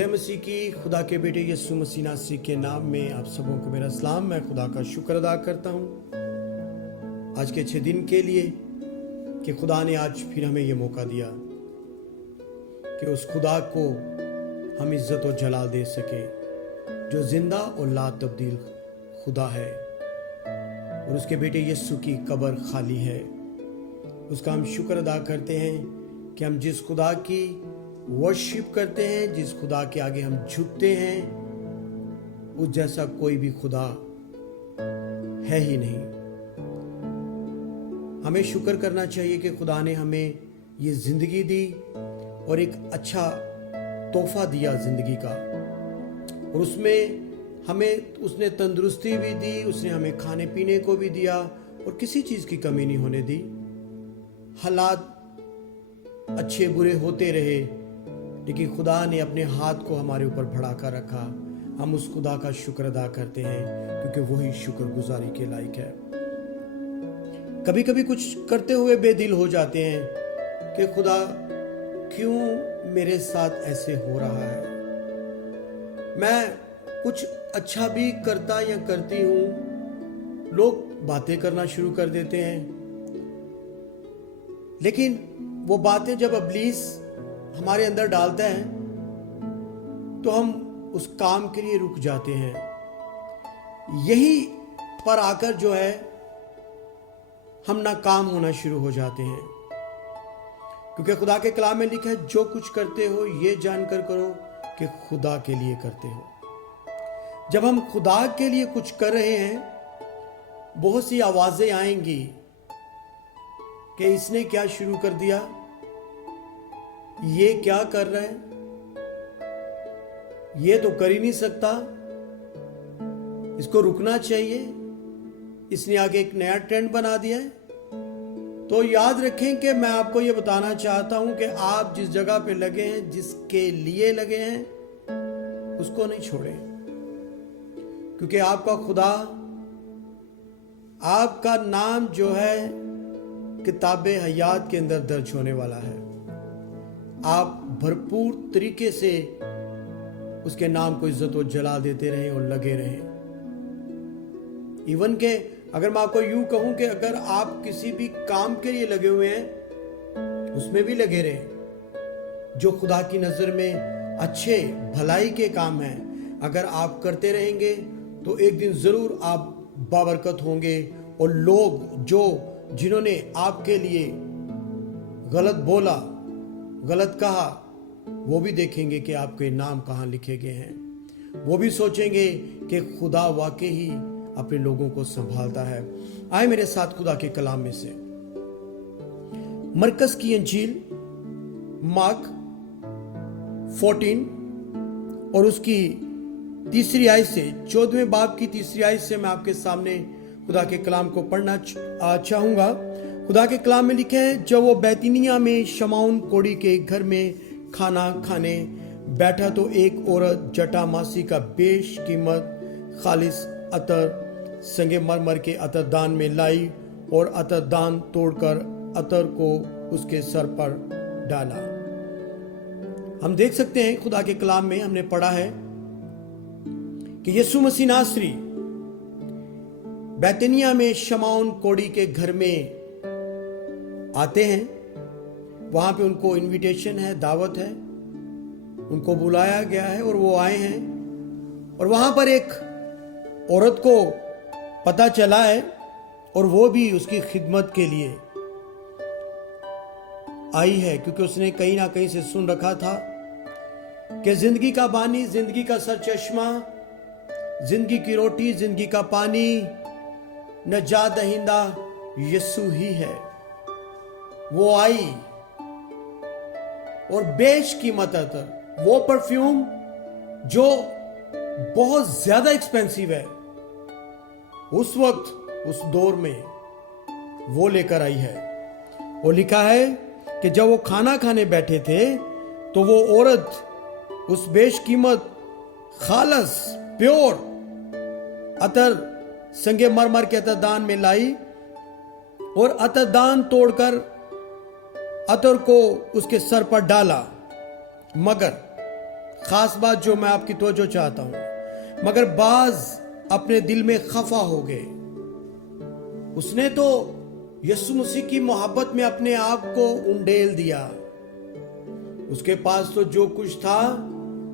जय मसीह की। खुदा के बेटे यीशु मसीह नासरी के नाम में आप सबों को मेरा सलाम। मैं खुदा का शुक्र अदा करता हूँ आज के अच्छे दिन के लिए कि खुदा ने आज फिर हमें ये मौका दिया कि उस खुदा को हम इज्जत और जलाल दे सके जो जिंदा और ला तब्दील खुदा है, और उसके बेटे यीशु की कब्र खाली है। उसका हम शुक्र अदा करते हैं कि हम जिस खुदा की वर्शिप करते हैं, जिस खुदा के आगे हम झुकते हैं, उस जैसा कोई भी खुदा है ही नहीं। हमें शुक्र करना चाहिए कि खुदा ने हमें ये जिंदगी दी और एक अच्छा तोहफा दिया जिंदगी का, और उसमें हमें उसने तंदुरुस्ती भी दी, उसने हमें खाने पीने को भी दिया और किसी चीज़ की कमी नहीं होने दी। हालात अच्छे बुरे होते रहे, लेकिन खुदा ने अपने हाथ को हमारे ऊपर बढ़ा कर रखा। हम उस खुदा का शुक्र अदा करते हैं क्योंकि वही शुक्रगुजारी के लायक है। कभी कभी कुछ करते हुए बेदिल हो जाते हैं कि खुदा क्यों मेरे साथ ऐसे हो रहा है। मैं कुछ अच्छा भी करता या करती हूँ, लोग बातें करना शुरू कर देते हैं, लेकिन वो बातें जब इब्लीस हमारे अंदर डालता है तो हम उस काम के लिए रुक जाते हैं। यही पर आकर जो है हम नाकाम होना शुरू हो जाते हैं, क्योंकि खुदा के कलाम में लिखा है जो कुछ करते हो ये जानकर करो कि खुदा के लिए करते हो। जब हम खुदा के लिए कुछ कर रहे हैं, बहुत सी आवाजें आएंगी कि इसने क्या शुरू कर दिया, ये क्या कर रहा है, ये तो कर ही नहीं सकता, इसको रुकना चाहिए, इसने आगे एक नया ट्रेंड बना दिया है। तो याद रखें कि मैं आपको ये बताना चाहता हूं कि आप जिस जगह पे लगे हैं, जिसके लिए लगे हैं, उसको नहीं छोड़ें, क्योंकि आपका खुदा, आपका नाम जो है किताबे हयात के अंदर दर्ज होने वाला है। आप भरपूर तरीके से उसके नाम को इज्जत और जला देते रहें और लगे रहें। इवन के अगर मैं आपको यूं कहूं कि अगर आप किसी भी काम के लिए लगे हुए हैं, उसमें भी लगे रहें जो खुदा की नजर में अच्छे भलाई के काम हैं। अगर आप करते रहेंगे तो एक दिन जरूर आप बाबरकत होंगे, और लोग जिन्होंने आपके लिए गलत बोला, गलत कहा, वो भी देखेंगे कि आपके नाम कहाँ लिखे गए हैं। वो भी सोचेंगे कि खुदा वाकई ही अपने लोगों को संभालता है। आए मेरे साथ खुदा के कलाम में से मरकस की अंजील मार्क 14 और उसकी तीसरी आयत से, 14वें बाब की तीसरी आयत से मैं आपके सामने खुदा के कलाम को पढ़ना चाहूंगा। खुदा के कलाम में लिखे है, जब वो बैतनिया में शमाउन कोड़ी के घर में खाना खाने बैठा तो एक औरत जटामासी का बेशकीमत खालिस अतर संगमरमर के अतरदान में लाई और अतरदान तोड़कर अतर को उसके सर पर डाला। हम देख सकते हैं खुदा के कलाम में हमने पढ़ा है कि यीशु मसीह नासरी बैतनिया में शमाउन कोड़ी के घर में आते हैं। वहां पे उनको इनविटेशन है, दावत है, उनको बुलाया गया है और वो आए हैं। और वहां पर एक औरत को पता चला है और वो भी उसकी खिदमत के लिए आई है, क्योंकि उसने कहीं ना कहीं से सुन रखा था कि जिंदगी का बानी, जिंदगी का सर चश्मा, जिंदगी की रोटी, जिंदगी का पानी, नजात दहिंदा यीशु ही है। वो आई और बेशकीमत अतर, वो परफ्यूम जो बहुत ज्यादा एक्सपेंसिव है उस वक्त, उस दौर में, वो लेकर आई है। और लिखा है कि जब वो खाना खाने बैठे थे तो वो औरत उस बेशकीमत खालस प्योर अतर संगमरमर के अतरदान में लाई और अतरदान तोड़कर अतर को उसके सर पर डाला। मगर खास बात जो मैं आपकी तवज्जो चाहता हूं, मगर बाज अपने दिल में खफा हो गए। उसने तो यीशु मसीह की मोहब्बत में अपने आप को उंडेल दिया। उसके पास तो जो कुछ था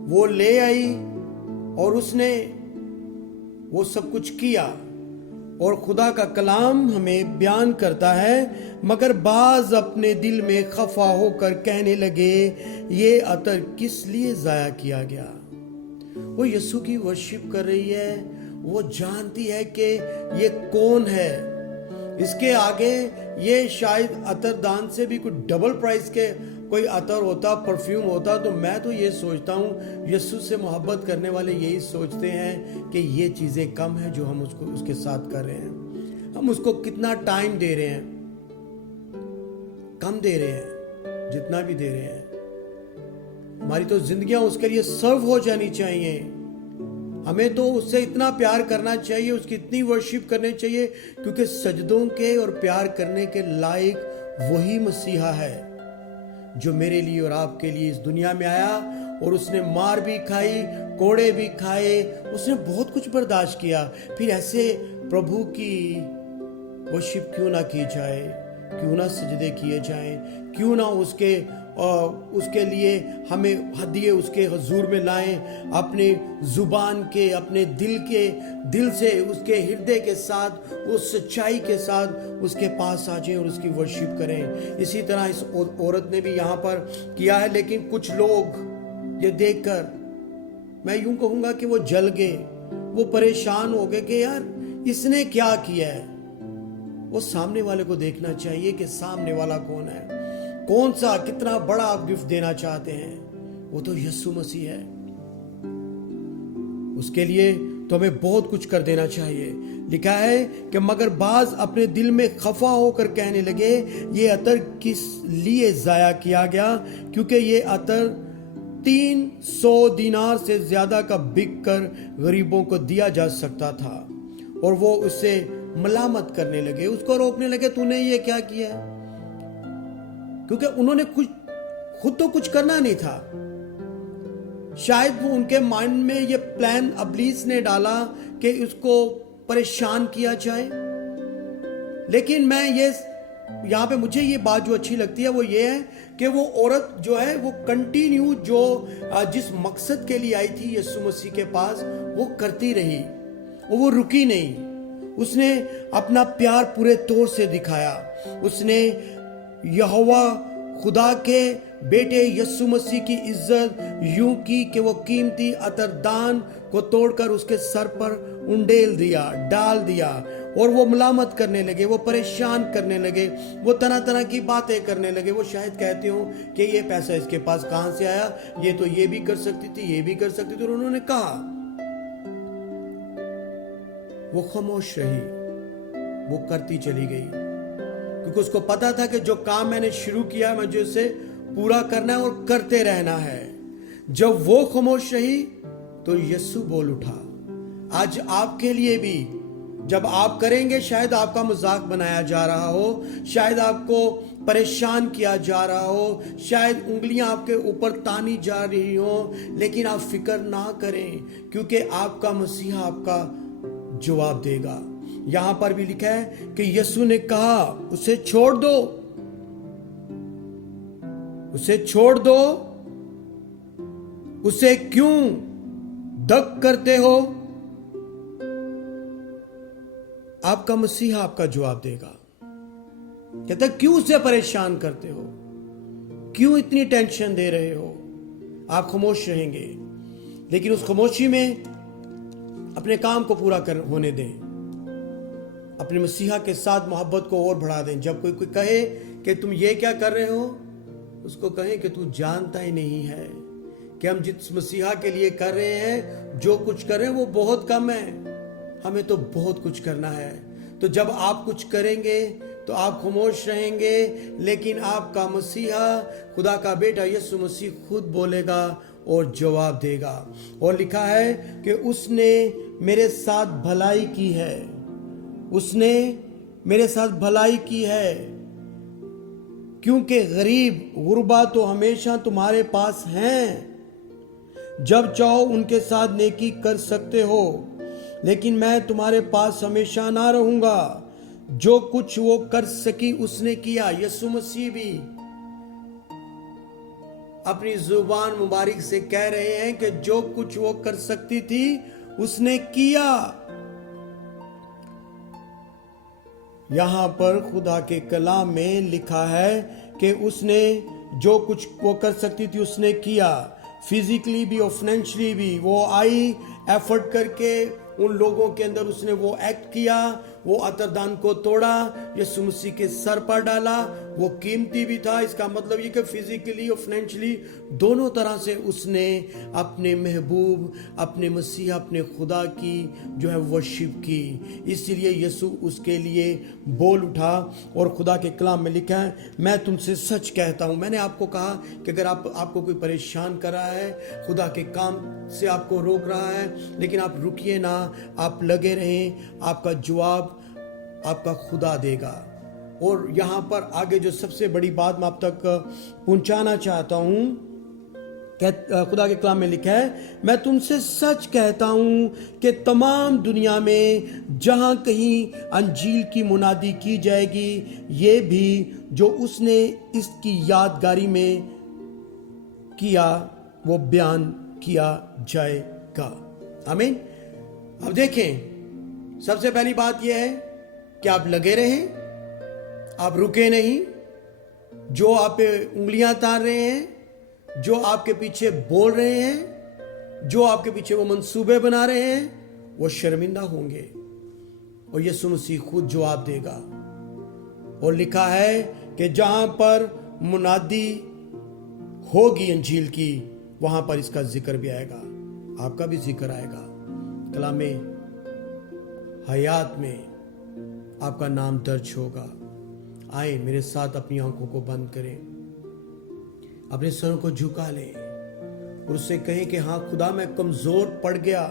वो ले आई और उसने वो सब कुछ किया। और खुदा का कलाम हमें बयान करता है, मगर बाज अपने दिल में खफा होकर कहने लगे, ये अतर किस लिए जाया किया गया। वो यीशु की वर्शिप कर रही है, वो जानती है कि ये कौन है। इसके आगे ये शायद अतर दान से भी कुछ डबल प्राइस के कोई अतर होता, परफ्यूम होता, तो मैं तो ये सोचता हूँ यीशु से मोहब्बत करने वाले यही सोचते हैं कि ये चीज़ें कम है जो हम उसको उसके साथ कर रहे हैं। हम उसको कितना टाइम दे रहे हैं, कम दे रहे हैं, जितना भी दे रहे हैं। हमारी तो जिंदगियां उसके लिए सर्व हो जानी चाहिए। हमें तो उससे इतना प्यार करना चाहिए, उसकी इतनी वर्शिप करनी चाहिए, क्योंकि सजदों के और प्यार करने के लायक वही मसीहा है जो मेरे लिए और आपके लिए इस दुनिया में आया। और उसने मार भी खाई, कोड़े भी खाए, उसने बहुत कुछ बर्दाश्त किया। फिर ऐसे प्रभु की वर्शिप क्यों ना की जाए, क्यों ना सजदे किए जाएं, क्यों ना उसके लिए हमें हदिये उसके हुजूर में लाएं, अपने जुबान के, अपने दिल से, उसके हृदय के साथ, उस सच्चाई के साथ उसके पास आ जाएं और उसकी वर्शिप करें। इसी तरह इस औरत ने भी यहाँ पर किया है। लेकिन कुछ लोग ये देखकर, मैं यूं कहूँगा कि वो जल गए, वो परेशान हो गए कि यार इसने क्या किया है। वो सामने वाले को देखना चाहिए कि सामने वाला कौन है, कौन सा कितना बड़ा आप गिफ्ट देना चाहते हैं। वो तो यीशु मसीह है। उसके लिए तो हमें बहुत कुछ कर देना चाहिए। लिखा है कि मगर बाज अपने दिल में खफा होकर कहने लगे, ये अतर किस लिए जाया किया गया, क्योंकि ये अतर 300 दिनार से ज्यादा का बिक कर गरीबों को दिया जा सकता था। और वो उससे मलामत करने लगे, उसको रोकने लगे, तूने ये क्या किया। क्योंकि उन्होंने खुद तो कुछ करना नहीं था। शायद वो उनके माइंड में ये प्लान अबलीस ने डाला कि उसको परेशान किया जाए। लेकिन मैं ये यहाँ पे मुझे ये बात जो अच्छी लगती है वो ये है कि वो औरत जो है वो कंटिन्यू जिस मकसद के लिए आई थी यीशु मसीह के पास, वो करती रही, वो रुकी नहीं। उसने अपना प्यार पूरे तौर से दिखाया। उसने यहोवा खुदा के बेटे यीशु मसीह की इज्जत यूं की कि वो कीमती अतरदान को तोड़कर उसके सर पर उंडेल दिया, डाल दिया। और वो मलामत करने लगे, वो परेशान करने लगे, वो तरह तरह की बातें करने लगे। वो शायद कहते हो कि ये पैसा इसके पास कहां से आया, ये तो ये भी कर सकती थी, ये भी कर सकती थी। और उन्होंने कहा, वो खामोश रही, वो करती चली गई, क्योंकि उसको पता था कि जो काम मैंने शुरू किया मुझे उसे पूरा करना है और करते रहना है। जब वो खामोश रही तो यीशु बोल उठा। आज आपके लिए भी जब आप करेंगे, शायद आपका मजाक बनाया जा रहा हो, शायद आपको परेशान किया जा रहा हो, शायद उंगलियां आपके ऊपर तानी जा रही हो, लेकिन आप फिक्र ना करें, क्योंकि आपका मसीहा आपका जवाब देगा। यहां पर भी लिखा है कि यीशु ने कहा, उसे छोड़ दो, उसे छोड़ दो, उसे क्यों दग करते हो। आपका मसीहा आपका जवाब देगा। कहता क्यों उसे परेशान करते हो, क्यों इतनी टेंशन दे रहे हो। आप खामोश रहेंगे, लेकिन उस खामोशी में अपने काम को पूरा होने दें, अपने मसीहा के साथ मोहब्बत को और बढ़ा दें। जब कोई कहे कि तुम ये क्या कर रहे हो, उसको कहें कि तू जानता ही नहीं है कि हम जिस मसीहा के लिए कर रहे हैं, जो कुछ कर रहे हैं वो बहुत कम है, हमें तो बहुत कुछ करना है। तो जब आप कुछ करेंगे तो आप खामोश रहेंगे, लेकिन आपका मसीहा, खुदा का बेटा यीशु मसीह खुद बोलेगा और जवाब देगा। और लिखा है कि उसने मेरे साथ भलाई की है, उसने मेरे साथ भलाई की है, क्योंकि गरीब गुरबा तो हमेशा तुम्हारे पास हैं, जब चाहो उनके साथ नेकी कर सकते हो, लेकिन मैं तुम्हारे पास हमेशा ना रहूंगा। जो कुछ वो कर सकी उसने किया। यीशु मसीह भी अपनी जुबान मुबारक से कह रहे हैं कि जो कुछ वो कर सकती थी उसने किया। यहां पर खुदा के कलाम में लिखा है कि उसने जो कुछ वो कर सकती थी उसने किया। फिजिकली भी और फाइनेंशियली भी वो आई, एफर्ट करके उन लोगों के अंदर उसने वो एक्ट किया। वो अतरदान को तोड़ा, यीशु मसीह के सर पर डाला। वो कीमती भी था। इसका मतलब ये कि फिजिकली और फाइनेंशियली दोनों तरह से उसने अपने महबूब, अपने मसीह, अपने खुदा की जो है वर्शिप की। इसीलिए यीशु उसके लिए बोल उठा और खुदा के कलाम में लिखा है, मैं तुमसे सच कहता हूं। मैंने आपको कहा कि अगर आपको कोई परेशान कर रहा है, खुदा के काम से आपको रोक रहा है, लेकिन आप रुकिए ना, आप लगे रहें। आपका जवाब आपका खुदा देगा। और यहां पर आगे जो सबसे बड़ी बात मैं आप तक पहुंचाना चाहता हूं, खुदा के कलाम में लिखा है, मैं तुमसे सच कहता हूं कि तमाम दुनिया में जहां कहीं अंजील की मुनादी की जाएगी, ये भी जो उसने इसकी यादगारी में किया वो बयान किया जाएगा। आमीन। अब देखें, सबसे पहली बात यह है कि आप लगे रहें, आप रुके नहीं। जो आप पे उंगलियां तार रहे हैं, जो आपके पीछे बोल रहे हैं, जो आपके पीछे वो मंसूबे बना रहे हैं, वो शर्मिंदा होंगे और यीशु मसीह खुद जवाब देगा। और लिखा है कि जहां पर मुनादी होगी अंजील की, वहां पर इसका जिक्र भी आएगा, आपका भी जिक्र आएगा। कलामे हयात में आपका नाम दर्ज होगा। आए मेरे साथ अपनी आंखों को बंद करें, अपने सरों को झुका लें और उससे कहें कि हाँ खुदा, मैं कमजोर पड़ गया,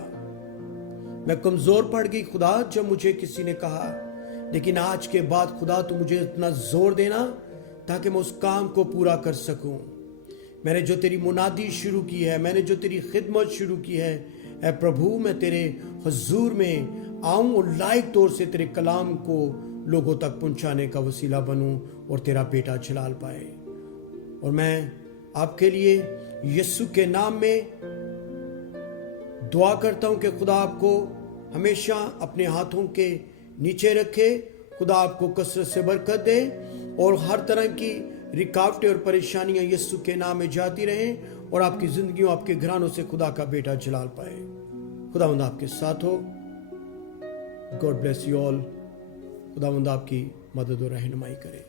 मैं कमजोर पड़ गई खुदा, जब मुझे किसी ने कहा, लेकिन आज के बाद खुदा तू मुझे इतना जोर देना ताकि मैं उस काम को पूरा कर सकूं। मैंने जो तेरी मुनादी शुरू की है, मैंने जो तेरी खिदमत शुरू की है, ऐ प्रभु मैं तेरे हुजूर में आऊं और लायक तौर से तेरे कलाम को लोगों तक पहुंचाने का वसीला बनूं और तेरा बेटा जलाल पाए। और मैं आपके लिए यीशु के नाम में दुआ करता हूं कि खुदा आपको हमेशा अपने हाथों के नीचे रखे, खुदा आपको कसरत से बरकत दे और हर तरह की रुकावटें और परेशानियां यीशु के नाम में जाती रहें और आपकी जिंदगियों, आपके घरानों से खुदा का बेटा जलाल पाए। खुदावंद आपके साथ हो। God bless you all. खुदावंद आपकी मदद और रहनुमाई करे।